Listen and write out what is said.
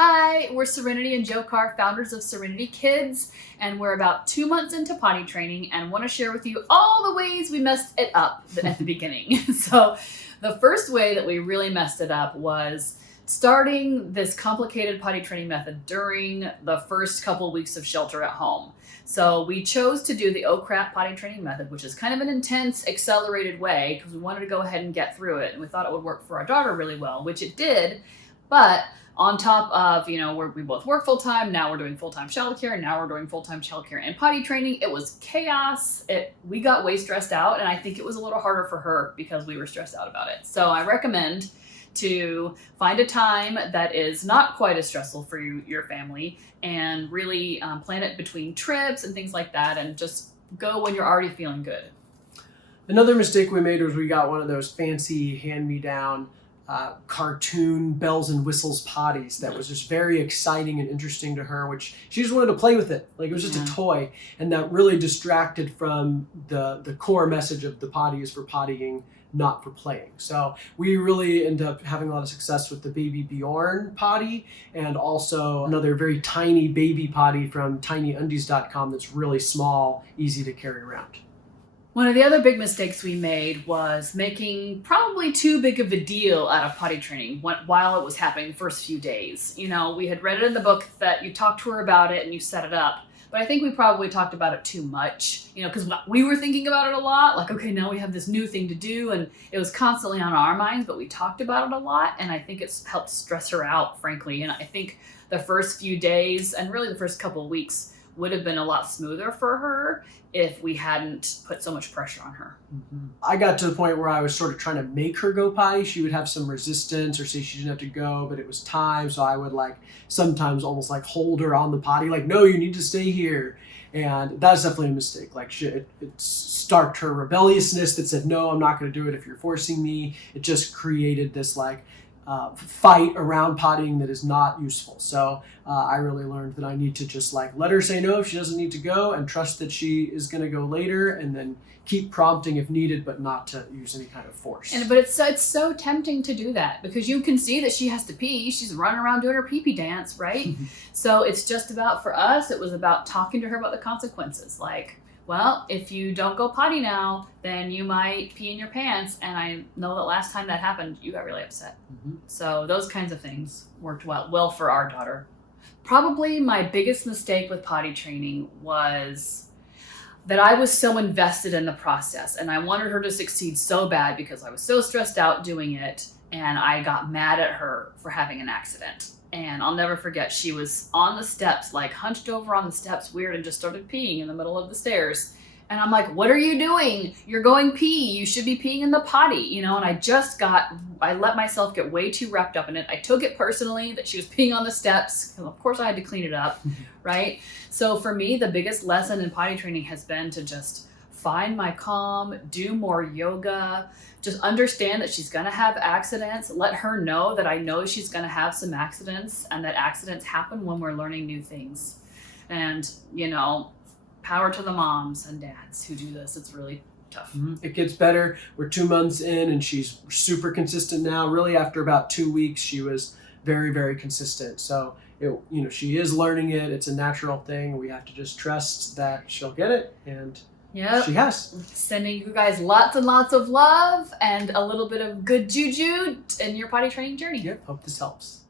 Hi, we're Serenity and Carr, founders of Serenity Kids, and we're about 2 months into potty training and want to share with you all the ways we messed it up at the beginning. So the first way that we really messed it up was starting this complicated potty training method during the first couple weeks of shelter at home. So we chose to do the oh crap potty training method, which is kind of an intense, accelerated way because we wanted to go ahead and get through it. And we thought it would work for our daughter really well, which it did. But on top of, we both work full-time, now we're doing full-time childcare, now we're doing full-time childcare and potty training. It was chaos. We got way stressed out, and I think it was a little harder for her because we were stressed out about it. So I recommend to find a time that is not quite as stressful for your family and really plan it between trips and things like that, and just go when you're already feeling good. Another mistake we made was we got one of those fancy hand-me-down cartoon bells and whistles potties that was just very exciting and interesting to her, which she just wanted to play with it. Like it was just a toy, and that really distracted from the core message of the potty is for pottying, not for playing. So we really end up having a lot of success with the baby BJORN potty, and also another very tiny baby potty from tinyundies.com that's really small, easy to carry around. One of the other big mistakes we made was making probably too big of a deal out of potty training while it was happening the first few days. We had read it in the book that you talked to her about it and you set it up. But I think we probably talked about it too much, because we were thinking about it a lot. Like, okay, now we have this new thing to do. And it was constantly on our minds, but we talked about it a lot. And I think it's helped stress her out, frankly. And I think the first few days and really the first couple of weeks would have been a lot smoother for her if we hadn't put so much pressure on her. Mm-hmm. I got to the point where I was sort of trying to make her go potty. She would have some resistance or say she didn't have to go, but it was time. So I would sometimes almost hold her on the potty, no, you need to stay here. And that's definitely a mistake. It started her rebelliousness that said, no, I'm not going to do it if you're forcing me. It just created this fight around pottying that is not useful. So I really learned that I need to just let her say no if she doesn't need to go, and trust that she is going to go later, and then keep prompting if needed, but not to use any kind of force. But it's so tempting to do that because you can see that she has to pee. She's running around doing her pee-pee dance, right? So it's just about, for us, it was about talking to her about the consequences. Well, if you don't go potty now, then you might pee in your pants. And I know that last time that happened, you got really upset. Mm-hmm. So those kinds of things worked well for our daughter. Probably my biggest mistake with potty training was that I was so invested in the process and I wanted her to succeed so bad because I was so stressed out doing it, and I got mad at her for having an accident. And I'll never forget, she was on the steps, hunched over on the steps, weird, and just started peeing in the middle of the stairs. And I'm like, what are you doing? You're going pee. You should be peeing in the potty, and I let myself get way too wrapped up in it. I took it personally that she was peeing on the steps, because of course I had to clean it up, right? So for me, the biggest lesson in potty training has been to just find my calm, do more yoga, just understand that she's going to have accidents. Let her know that I know she's going to have some accidents, and that accidents happen when we're learning new things. And, power to the moms and dads who do this. It's really tough. Mm-hmm. It gets better. We're 2 months in and she's super consistent now. Really, after about 2 weeks, she was very, very consistent. So, she is learning it. It's a natural thing. We have to just trust that she'll get it, and she has. Sending you guys lots and lots of love and a little bit of good juju in your potty training journey. Yep. Hope this helps.